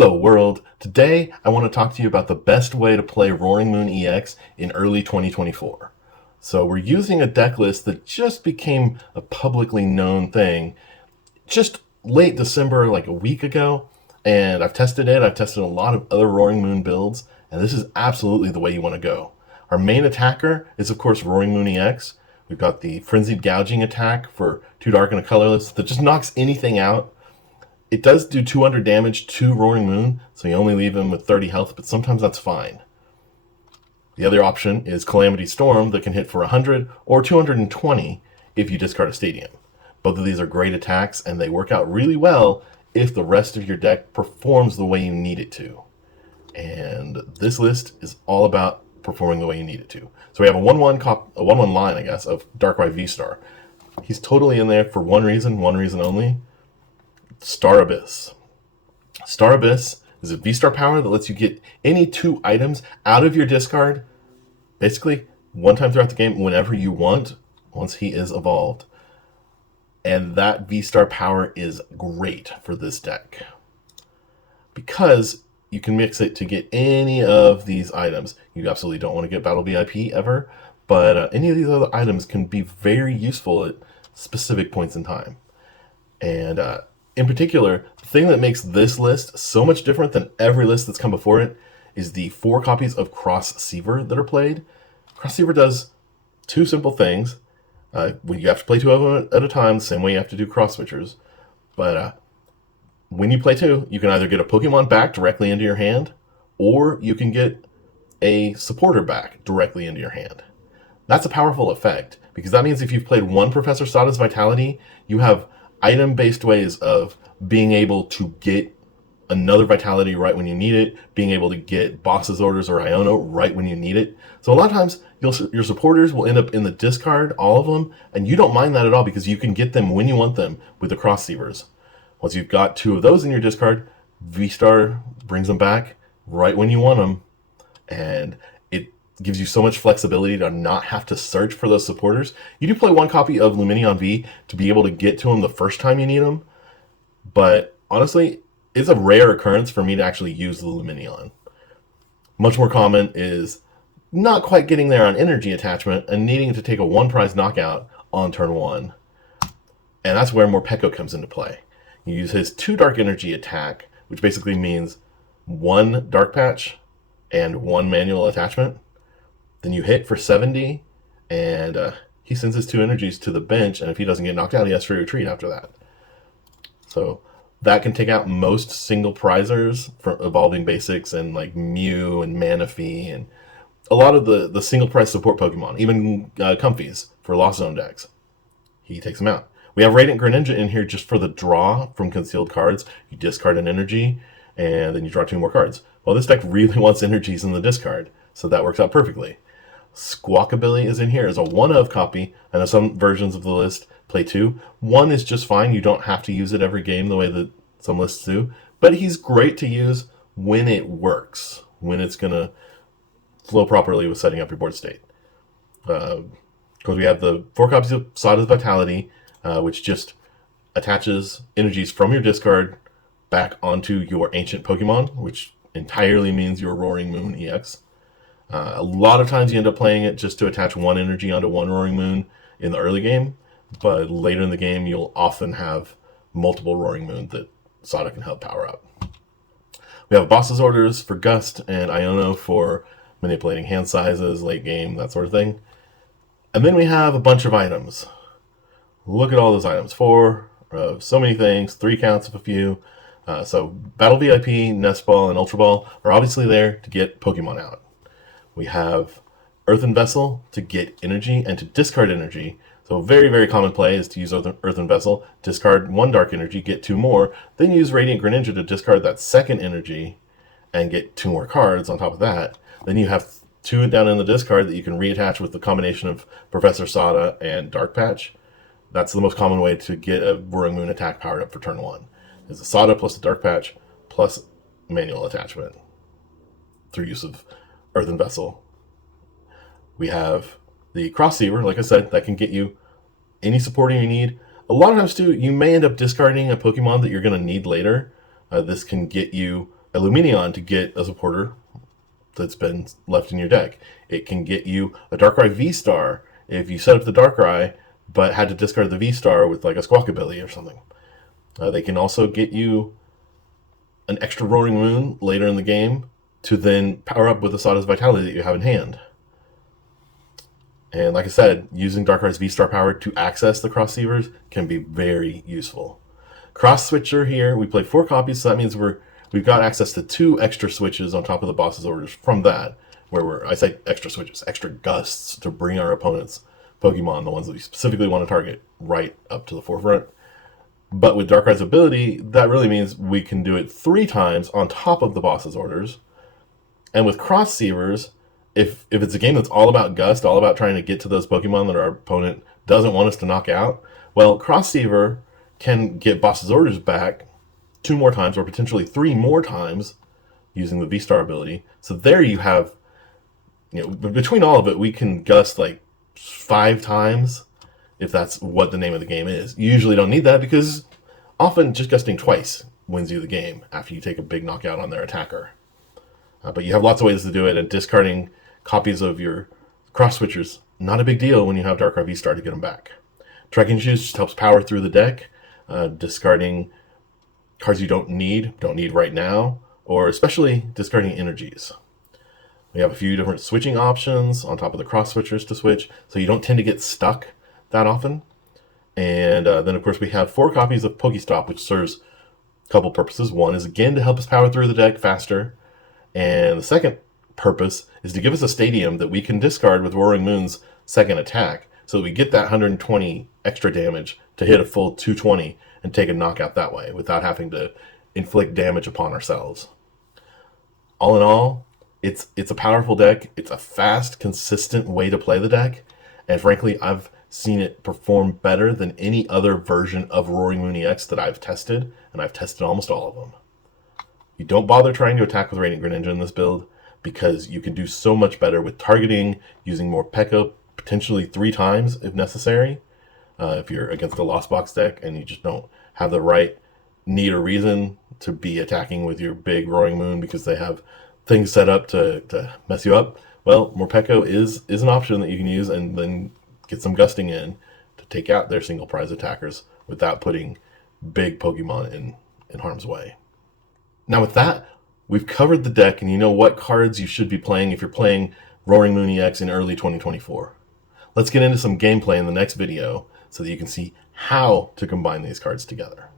Hello world! Today I want to talk to you about the best way to play Roaring Moon EX in early 2024. So we're using a deck list that just became a publicly known thing just late December, like a week ago, and I've tested it. I've tested a lot of other Roaring Moon builds, and this is absolutely the way you want to go. Our main attacker is of course Roaring Moon EX. We've got the Frenzied Gouging attack for 2 dark and a colorless that just knocks anything out. It does do 200 damage to Roaring Moon, so you only leave him with 30 health, but sometimes that's fine. The other option is Calamity Storm that can hit for 100 or 220 if you discard a Stadium. Both of these are great attacks, and they work out really well if the rest of your deck performs the way you need it to. And this list is all about performing the way you need it to. So we have a 1/1 line, I guess, of Darkrai Vstar. He's totally in there for one reason only. Star Abyss. Star Abyss is a V-Star power that lets you get any 2 items out of your discard, basically one time throughout the game whenever you want, once he is evolved. And that V-Star power is great for this deck, because you can mix it to get any of these items. You absolutely don't want to get Battle VIP ever, but any of these other items can be very useful at specific points in time. And in particular, the thing that makes this list so much different than every list that's come before it is the 4 copies of Crossceiver that are played. Crossceiver does 2 simple things. You have to play 2 of them at a time, the same way you have to do CrossSwitchers. But when you play 2, you can either get a Pokemon back directly into your hand, or you can get a supporter back directly into your hand. That's a powerful effect, because that means if you've played 1 Professor Sada's Vitality, you have item-based ways of being able to get another Vitality right when you need it, being able to get Boss's Orders or Iono right when you need it. So a lot of times, your supporters will end up in the discard, all of them, and you don't mind that at all because you can get them when you want them with the Crossceivers. Once you've got 2 of those in your discard, V-Star brings them back right when you want them, and it gives you so much flexibility to not have to search for those supporters. You do play 1 copy of Lumineon V to be able to get to them the first time you need them, but honestly, it's a rare occurrence for me to actually use the Lumineon. Much more common is not quite getting there on energy attachment and needing to take a 1 prize knockout on turn 1. And that's where Morpeko comes into play. You use his 2 dark energy attack, which basically means 1 dark patch and 1 manual attachment. Then you hit for 70, and he sends his 2 energies to the bench, and if he doesn't get knocked out, he has to retreat after that. So that can take out most single prizers for evolving basics and like Mew and Manaphy and a lot of the single prize support Pokemon, even Comfies for Lost Zone decks. He takes them out. We have Radiant Greninja in here just for the draw from concealed cards. You discard an energy, and then you draw 2 more cards. Well, this deck really wants energies in the discard, so that works out perfectly. Squawkabilly is in here as a 1-of copy. I know some versions of the list play 2. 1 is just fine. You don't have to use it every game the way that some lists do. But he's great to use when it works, when it's going to flow properly with setting up your board state. Because we have the 4 copies of Sada's Vitality, which just attaches energies from your discard back onto your ancient Pokemon, which entirely means your Roaring Moon EX. A lot of times you end up playing it just to attach 1 energy onto 1 Roaring Moon in the early game, but later in the game you'll often have multiple Roaring Moon that Sada can help power up. We have Boss's Orders for Gust and Iono for manipulating hand sizes, late game, that sort of thing. And then we have a bunch of items. Look at all those items. 4 of so many things, 3 counts of a few. So Battle VIP, Nest Ball, and Ultra Ball are obviously there to get Pokemon out. We have Earthen Vessel to get energy and to discard energy. So a very, very common play is to use Earthen Vessel, discard 1 dark energy, get 2 more, then use Radiant Greninja to discard that 2nd energy and get 2 more cards on top of that. Then you have 2 down in the discard that you can reattach with the combination of Professor Sada and Dark Patch. That's the most common way to get a Roaring Moon attack powered up for turn 1. Is a Sada plus a Dark Patch plus manual attachment through use of Earthen Vessel. We have the Crossceiver, like I said, that can get you any supporting you need. A lot of times, too, you may end up discarding a Pokemon that you're going to need later. This can get you a Luminion to get a supporter that's been left in your deck. It can get you a Darkrai Vstar if you set up the Darkrai but had to discard the Vstar with like a Squawkabilly or something. They can also get you an extra Roaring Moon later in the game to then power up with the Sawdust Vitality that you have in hand. And like I said, using Darkrai's Vstar power to access the Crossceivers can be very useful. CrossSwitcher here, we play 4 copies, so that means we've got access to 2 extra switches on top of the boss's orders from that, where I say extra switches, extra gusts to bring our opponent's Pokemon, the ones that we specifically want to target, right up to the forefront. But with Darkrai's ability, that really means we can do it 3 times on top of the boss's orders. And with Crossceivers, if it's a game that's all about gust, all about trying to get to those Pokemon that our opponent doesn't want us to knock out, well, Crossceiver can get boss's orders back 2 more times, or potentially 3 more times, using the V-Star ability. So there you have, between all of it, we can gust like 5 times, if that's what the name of the game is. You usually don't need that, because often just gusting twice wins you the game after you take a big knockout on their attacker. But you have lots of ways to do it, and discarding copies of your Cross-Switchers, not a big deal when you have Darkrai Vstar to get them back. Trekking Shoes just helps power through the deck, discarding cards you don't need right now, or especially discarding energies. We have a few different switching options on top of the Cross-Switchers to switch, so you don't tend to get stuck that often. And then, of course, we have 4 copies of Pokestop, which serves a couple purposes. One is, again, to help us power through the deck faster. And the second purpose is to give us a stadium that we can discard with Roaring Moon's second attack, so that we get that 120 extra damage to hit a full 220 and take a knockout that way, without having to inflict damage upon ourselves. All in all, it's a powerful deck. It's a fast, consistent way to play the deck. And frankly, I've seen it perform better than any other version of Roaring Moon EX that I've tested, and I've tested almost all of them. You don't bother trying to attack with Radiant Greninja in this build, because you can do so much better with targeting, using more P.E.K.K.A, potentially 3 times if necessary, if you're against a Lost Box deck and you just don't have the right need or reason to be attacking with your big Roaring Moon because they have things set up to mess you up. Well, more P.E.K.K.A is an option that you can use, and then get some gusting in to take out their single prize attackers without putting big Pokemon in harm's way. Now with that, we've covered the deck, and you know what cards you should be playing if you're playing Roaring Moon EX in early 2024. Let's get into some gameplay in the next video so that you can see how to combine these cards together.